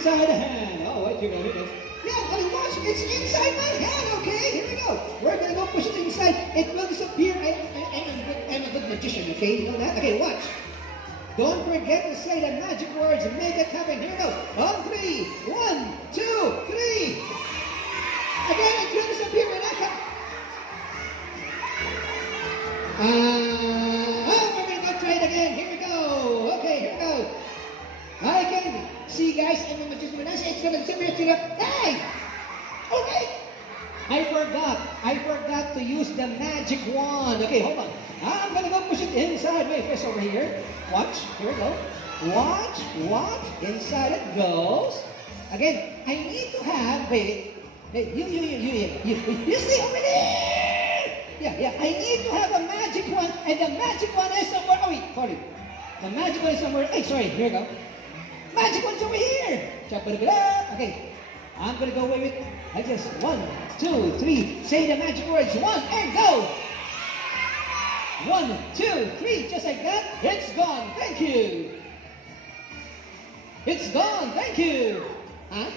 inside the hand. Oh, wait, here we go. Yeah, buddy, watch. It's inside my hand, okay? Here we go. We're gonna go push it inside. It will disappear. I'm a good magician, okay? You know that? Okay, watch. Don't forget to say the magic words and make it happen. Here we go. On three. 1, 2, 3. Again, it will disappear when I come. We're gonna go try it again. Here we go. Okay, here we go. I can see, guys, I'm a magician. When I say it's gonna disappear, it's gonna. Hey! Okay. I forgot to use the magic wand. Okay, hold on. I'm gonna go push it inside. Wait, first over here. Watch. Here we go. Watch. Inside it goes. Again, I need to have. Wait. Hey, you stay over there. Yeah. I need to have a magic wand, and the magic wand is somewhere. Oh wait, sorry. The magic wand is somewhere. Hey, sorry. Here we go. Magic wand's over here. Okay. I'm gonna go with it. I guess 1, 2, 3. Say the magic words. 1 and go. 1, 2, 3. Just like that. It's gone. Thank you. It's gone. Thank you. Huh?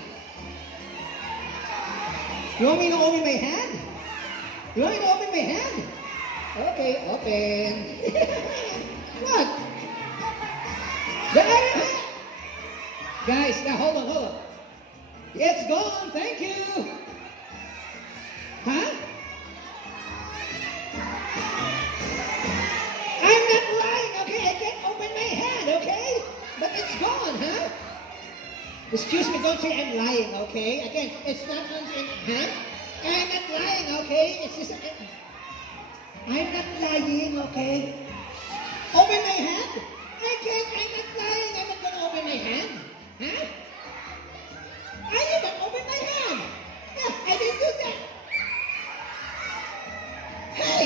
You want me to open my hand? You want me to open my hand? Okay, open. What? Guys, now hold on. It's gone, thank you. Huh? I'm not lying, okay? I can't open my hand, okay? But it's gone, huh? Excuse me, don't say I'm lying, okay? Again, it's not huh? I'm not lying, okay? It's just I'm not lying, okay? Open my hand? I can't, I'm not lying. I'm not gonna open my hand. Huh? I didn't open my hand. Yeah, I didn't do that. Hey!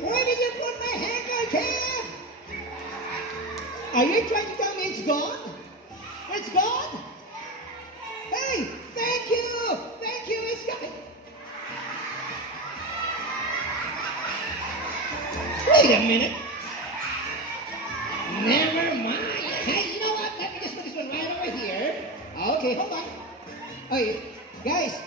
Where did you put my hand, I can't? Are you trying to tell me it's gone? It's gone? Hey, thank you. Thank you, it's gone. Wait a minute. Never mind. Hey, you know what? Let me just put this one right over here. Okay, hold on. Okay, guys,